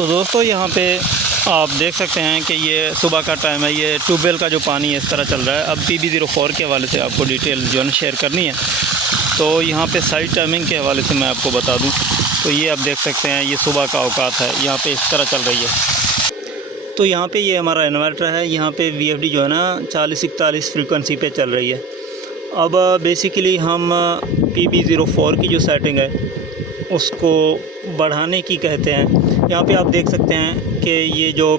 तो दोस्तों यहाँ पे आप देख सकते हैं कि ये सुबह का टाइम है। ये ट्यूबवेल का जो पानी है इस तरह चल रहा है। अब PB04 के हवाले से आपको डिटेल जो है ना शेयर करनी है। तो यहाँ पे साइड टाइमिंग के हवाले से मैं आपको बता दूँ तो ये आप देख सकते हैं ये सुबह का औकात है, यहाँ पे इस तरह चल रही है। तो यहाँ पे ये हमारा इन्वर्टर है। यहाँ पे VFD जो है ना 40-41 फ्रीक्वेंसी पे चल रही है। अब बेसिकली हम PB04 की जो सेटिंग है उसको बढ़ाने की कहते हैं। यहाँ पे आप देख सकते हैं कि ये जो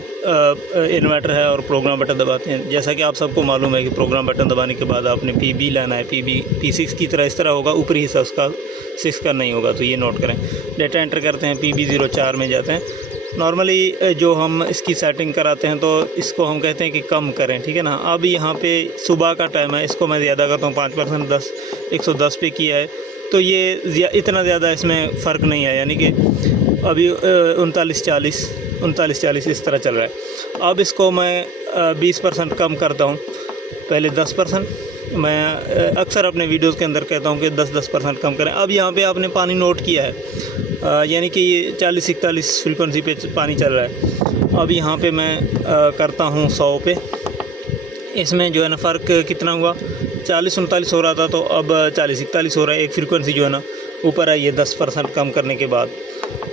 इन्वर्टर है और प्रोग्राम बटन दबाते हैं। जैसा कि आप सबको मालूम है कि प्रोग्राम बटन दबाने के बाद आपने PB लाना है। P6 की तरह इस तरह होगा, ऊपरी हिस्सा उसका 6 का नहीं होगा, तो ये नोट करें। डेटा एंटर करते हैं, PB04 में जाते हैं। नॉर्मली जो हम इसकी सेटिंग कराते हैं तो इसको हम कहते हैं कि कम करें, ठीक है ना। अब यहाँ पे सुबह का टाइम है, इसको मैं ज़्यादा करता हूँ 5%, 110 पे किया है। तो ये इतना ज़्यादा इसमें फ़र्क नहीं है, यानी कि अभी 39-40 इस तरह चल रहा है। अब इसको मैं 20% कम करता हूँ, पहले 10%। मैं अक्सर अपने वीडियोस के अंदर कहता हूँ कि 10% कम करें। अब यहाँ पे आपने पानी नोट किया है, यानी कि ये 40-41 फ्रीक्वेंसी पे पानी चल रहा है। अब यहाँ पे मैं करता हूँ 100 पे। इसमें जो है ना फ़र्क कितना हुआ, 40-39 हो रहा था तो अब 40-41 हो रहा है। एक फ्रीक्वेंसी जो है ना ऊपर आई है 10% कम करने के बाद।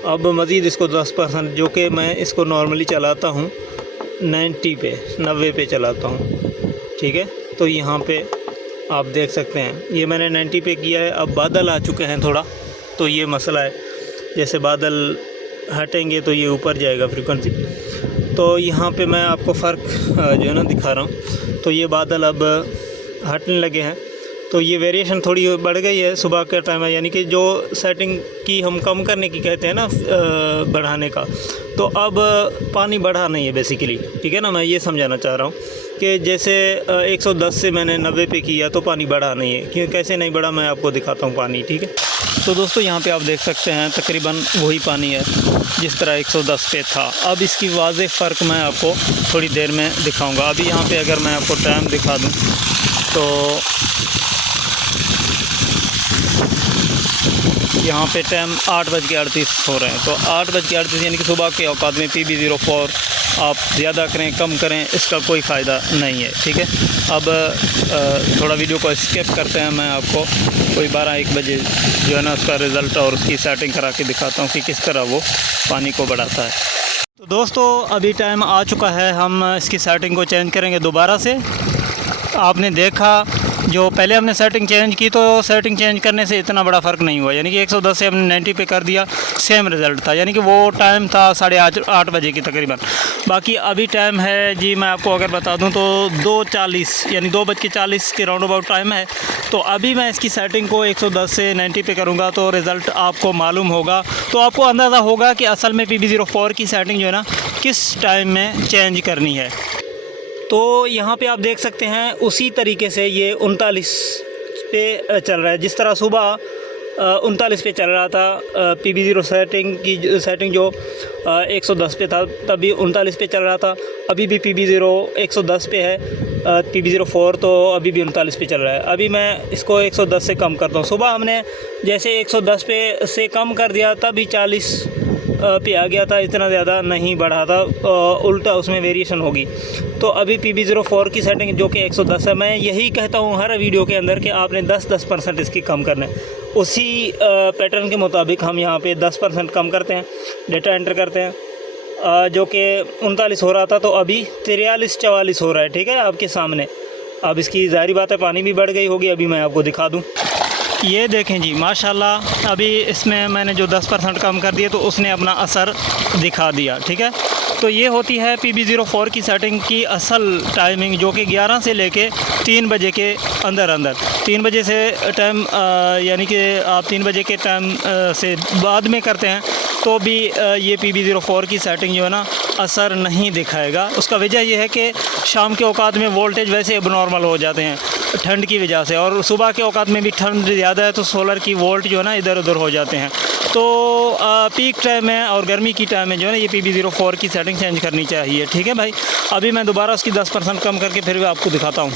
अब मज़ीद इसको 10%, जो कि मैं इसको नॉर्मली चलाता हूँ 90 पे चलाता हूँ, ठीक है। तो यहाँ पे आप देख सकते हैं ये मैंने 90 पे किया है। अब बादल आ चुके हैं थोड़ा, तो ये मसला है, जैसे बादल हटेंगे तो ये ऊपर जाएगा फ्रीक्वेंसी। तो यहाँ पे मैं आपको फ़र्क जो है ना दिखा रहा हूँ। तो ये बादल अब हटने लगे हैं, तो ये वेरिएशन थोड़ी बढ़ गई है। सुबह का टाइम है, यानी कि जो सेटिंग की हम कम करने की कहते हैं ना बढ़ाने का, तो अब पानी बढ़ा नहीं है बेसिकली, ठीक है ना। मैं ये समझाना चाह रहा हूँ कि जैसे 110 से मैंने 90 पे किया तो पानी बढ़ा नहीं है। क्यों, कैसे नहीं बढ़ा, मैं आपको दिखाता हूँ पानी, ठीक है। तो दोस्तों यहाँ पे आप देख सकते हैं तकरीबन वही पानी है जिस तरह 110 पे था। अब इसकी वाज़ेह फ़र्क मैं आपको थोड़ी देर में दिखाऊंगा। अभी यहाँ पे अगर मैं आपको टाइम दिखा दूँ तो यहाँ पे टाइम 8:38 हो रहे हैं। तो 8:38 यानी कि सुबह के औकात में PB04 आप ज़्यादा करें कम करें इसका कोई फ़ायदा नहीं है, ठीक है। अब थोड़ा वीडियो को स्किप करते हैं। मैं आपको कोई 12-1 बजे जो है ना उसका रिज़ल्ट और उसकी सेटिंग करा के दिखाता हूँ कि किस तरह वो पानी को बढ़ाता है। तो दोस्तों अभी टाइम आ चुका है, हम इसकी सेटिंग को चेंज करेंगे दोबारा से। आपने देखा जो पहले हमने सेटिंग चेंज की तो सेटिंग चेंज करने से इतना बड़ा फ़र्क नहीं हुआ, यानी कि 110 से हमने 90 पे कर दिया, सेम रिज़ल्ट था। यानी कि वो टाइम था 8:30 बजे की तकरीबन। बाकी अभी टाइम है जी, मैं आपको अगर बता दूं तो 2:40 यानी 2:40 के राउंड अबाउट टाइम है। तो अभी मैं इसकी सेटिंग को 110 से 90 पे करूँगा तो रिज़ल्ट आपको मालूम होगा, तो आपको अंदाज़ा होगा कि असल में PB04 की सेटिंग जो है ना किस टाइम में चेंज करनी है। तो यहाँ पे आप देख सकते हैं उसी तरीके से ये 39 पे चल रहा है, जिस तरह सुबह 39 पे चल रहा था। PB0 सेटिंग जो 110 पे था तभी 39 पे चल रहा था। अभी भी PB0 110 पे है, PB04 तो अभी भी 39 पे चल रहा है। अभी मैं इसको 110 से कम करता हूँ। सुबह हमने जैसे 110 पे से कम कर दिया तभी 40 पे आ गया था, इतना ज़्यादा नहीं बढ़ा था, उल्टा उसमें वेरिएशन होगी। तो अभी PB04 की सेटिंग जो कि 110 है, मैं यही कहता हूँ हर वीडियो के अंदर कि आपने 10% इसकी कम करना है। उसी पैटर्न के मुताबिक हम यहाँ पे 10% कम करते हैं, डेटा एंटर करते हैं। जो कि 39 हो रहा था तो अभी 43-44 हो रहा है, ठीक है आपके सामने। अब इसकी ज़ाहिर बात है पानी भी बढ़ गई होगी, अभी मैं आपको दिखा दूँ। ये देखें जी माशाल्लाह, अभी इसमें मैंने जो 10% कम कर दिए तो उसने अपना असर दिखा दिया, ठीक है। तो ये होती है PB04 की सेटिंग की असल टाइमिंग, जो कि 11 से लेके 3 बजे के अंदर 3 बजे से टाइम यानी कि आप 3 बजे के टाइम से बाद में करते हैं तो भी ये PB04 की सेटिंग जो है ना असर नहीं दिखाएगा। उसका वजह यह है कि शाम के औकात में वोल्टेज वैसे एबनॉर्मल हो जाते हैं ठंड की वजह से, और सुबह के औकात में भी ठंड ज़्यादा है तो सोलर की वोल्ट जो है ना इधर उधर हो जाते हैं। तो पीक टाइम में और गर्मी की टाइम में जो है ना ये PB04 की सेटिंग चेंज करनी चाहिए, ठीक है भाई। अभी मैं दोबारा उसकी 10% कम करके फिर भी आपको दिखाता हूँ।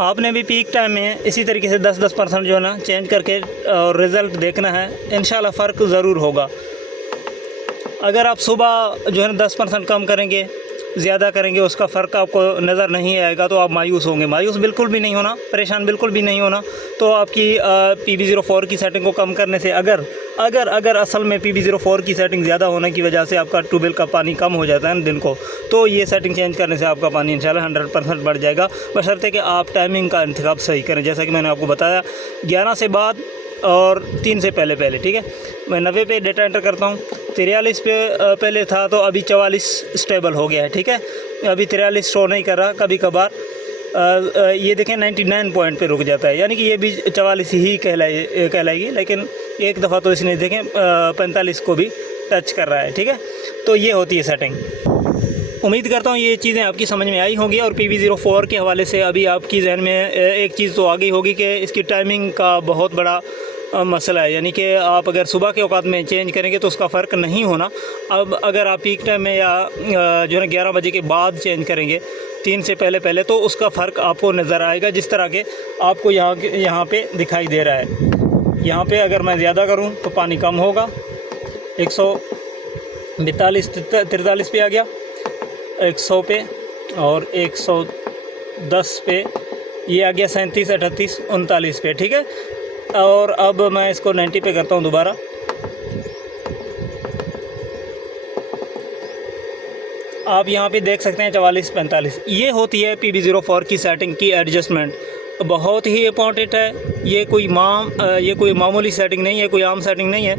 आपने भी पीक टाइम में इसी तरीके से 10% जो है ना चेंज करके और रिज़ल्ट देखना है, इंशाल्लाह फ़र्क ज़रूर होगा। अगर आप सुबह जो है ना 10% कम करेंगे, ज़्यादा करेंगे, उसका फ़र्क आपको नज़र नहीं आएगा तो आप मायूस होंगे। मायूस बिल्कुल भी नहीं होना, परेशान बिल्कुल भी नहीं होना। तो आपकी PB04 की सेटिंग को कम करने से अगर असल में PB04 की सेटिंग ज़्यादा होने की वजह से आपका ट्यूबवेल का पानी कम हो जाता है ना दिन को, तो ये सेटिंग चेंज करने से आपका पानी इंशाल्लाह 100% बढ़ जाएगा, बशर्ते कि आप टाइमिंग का इंतखाब सही करें। जैसा कि मैंने आपको बताया 11 से बाद और 3 से पहले, ठीक है। मैं 90 पे डेटा एंटर करता हूँ, 43 पे पहले था तो अभी 44 स्टेबल हो गया है, ठीक है। अभी 43 शो नहीं कर रहा, कभी कभार ये देखें 99 पॉइंट पे रुक जाता है, यानी कि ये भी 44 ही कहलाएगी, लेकिन एक दफ़ा तो इसने देखें 45 को भी टच कर रहा है, ठीक है। तो ये होती है सेटिंग। उम्मीद करता हूँ ये चीज़ें आपकी समझ में आई होंगी। और PB04 के हवाले से अभी आपकी जहन में एक चीज़ तो आ गई होगी कि इसकी टाइमिंग का बहुत बड़ा मसला है, यानी कि आप अगर सुबह के औकात में चेंज करेंगे तो उसका फ़र्क नहीं होना। अब अगर आप पीक टाइम में या जो है ना 11 बजे के बाद चेंज करेंगे, 3 से पहले तो उसका फ़र्क आपको नज़र आएगा, जिस तरह के आपको यहाँ पे दिखाई दे रहा है। यहाँ पे अगर मैं ज़्यादा करूँ तो पानी कम होगा, 142-43 पे आ गया, 100 पे और 110 पे, ये आ गया 37, 38, 39 पे, ठीक है। और अब मैं इसको 90 पे करता हूँ दोबारा। आप यहाँ पे देख सकते हैं 44-45। ये होती है PB04 की सेटिंग की एडजस्टमेंट, बहुत ही इम्पॉर्टेंट है। ये कोई मामूली सेटिंग नहीं है, कोई आम सेटिंग नहीं है,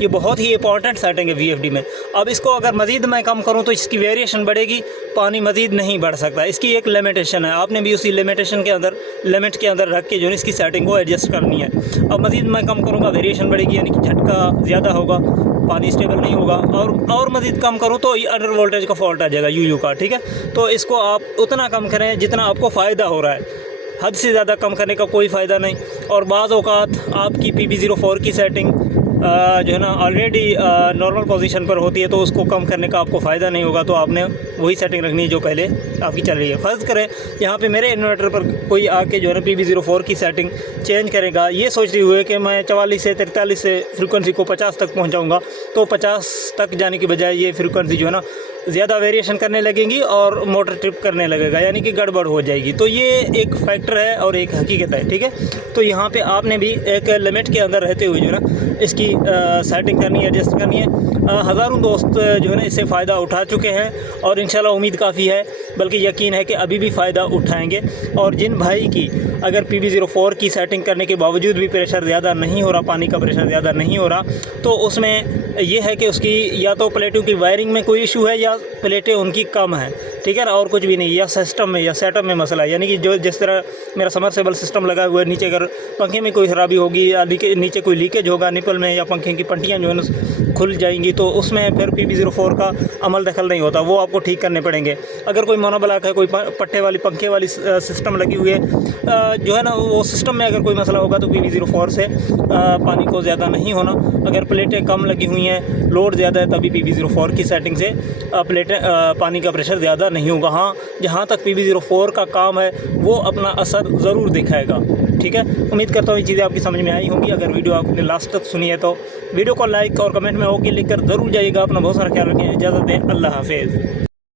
ये बहुत ही इंपॉर्टेंट सेटिंग है VFD में। अब इसको अगर मज़ीद मैं कम करूँ तो इसकी वेरिएशन बढ़ेगी, पानी मज़ीद नहीं बढ़ सकता। इसकी एक लिमिटेशन है, आपने भी उसी लिमिटेशन के अंदर, लिमिट के अंदर रख के जो है इसकी सेटिंग को एडजस्ट करनी है। अब मज़ीद मैं कम करूँगा, वेरिएशन बढ़ेगी, यानी कि झटका ज़्यादा होगा, पानी स्टेबल नहीं होगा। और मज़ीद कम करूँ तो ये अंडर वोल्टेज का फॉल्ट आ जाएगा, UU का, ठीक है। तो इसको आप उतना कम करें जितना आपको फ़ायदा हो रहा है, हद से ज़्यादा कम करने का कोई फ़ायदा नहीं। और बाज़ औक़ात आपकी PB04 की सेटिंग जो है ना ऑलरेडी नॉर्मल पोजीशन पर होती है, तो उसको कम करने का आपको फ़ायदा नहीं होगा। तो आपने वही सेटिंग रखनी है जो पहले आपकी चल रही है। फ़र्ज़ करें यहाँ पे मेरे इन्वर्टर पर कोई आके जो है ना PB04 की सेटिंग चेंज करेगा, ये सोचते हुए कि मैं 44 से 43 से फ्रीक्वेंसी को 50 तक पहुँचाऊँगा, तो 50 तक जाने की बजाय ये फ्रीक्वेंसी जो है ना ज़्यादा वेरिएशन करने लगेंगी और मोटर ट्रिप करने लगेगा, यानी कि गड़बड़ हो जाएगी। तो ये एक फैक्टर है और एक हकीकत है, ठीक है। तो यहाँ पे आपने भी एक लिमिट के अंदर रहते हुए जो है ना इसकी सेटिंग करनी है, एडजस्ट करनी है। हज़ारों दोस्त जो है ना इससे फ़ायदा उठा चुके हैं और इंशाल्लाह उम्मीद काफ़ी है, बल्कि यकीन है कि अभी भी फ़ायदा उठाएंगे। और जिन भाई की अगर PB04 की सेटिंग करने के बावजूद भी प्रेशर ज़्यादा नहीं हो रहा, पानी का प्रेशर ज़्यादा नहीं हो रहा, तो उसमें ये है कि उसकी या तो प्लेटों की वायरिंग में कोई इशू है या प्लेटें उनकी कम हैं, ठीक है ना, और कुछ भी नहीं, या सिस्टम में या सेटअप में मसला है। यानी कि जो जिस तरह मेरा समरसेबल सिस्टम लगा हुआ है, नीचे अगर पंखे में कोई ख़राबी होगी या नीचे कोई लीकेज होगा निपल में, या पंखे की पट्टियाँ जो है खुल जाएंगी, तो उसमें फिर PB04 का अमल दखल नहीं होता, वो आपको ठीक करने पड़ेंगे। अगर कोई मोनोब्लॉक है, कोई पट्टे वाली पंखे वाली सिस्टम लगी हुई है, जो है ना वो सिस्टम में अगर कोई मसला होगा तो PB04 से पानी को ज़्यादा नहीं होना। अगर प्लेटें कम लगी हुई हैं, लोड ज़्यादा है, तभी PB04 की सेटिंग से प्लेटें पानी का प्रेशर ज़्यादा नहीं होगा। हाँ, जहाँ तक PB04 का काम है वो अपना असर ज़रूर दिखाएगा, ठीक है। उम्मीद करता हूँ ये चीज़ें आपकी समझ में आई होंगी। अगर वीडियो आपने लास्ट तक सुनी है तो वीडियो को लाइक और कमेंट में ओके लिखकर ज़रूर जाइएगा। अपना बहुत सारा ख्याल रखें, इजाज़त दें, अल्लाह हाफिज़।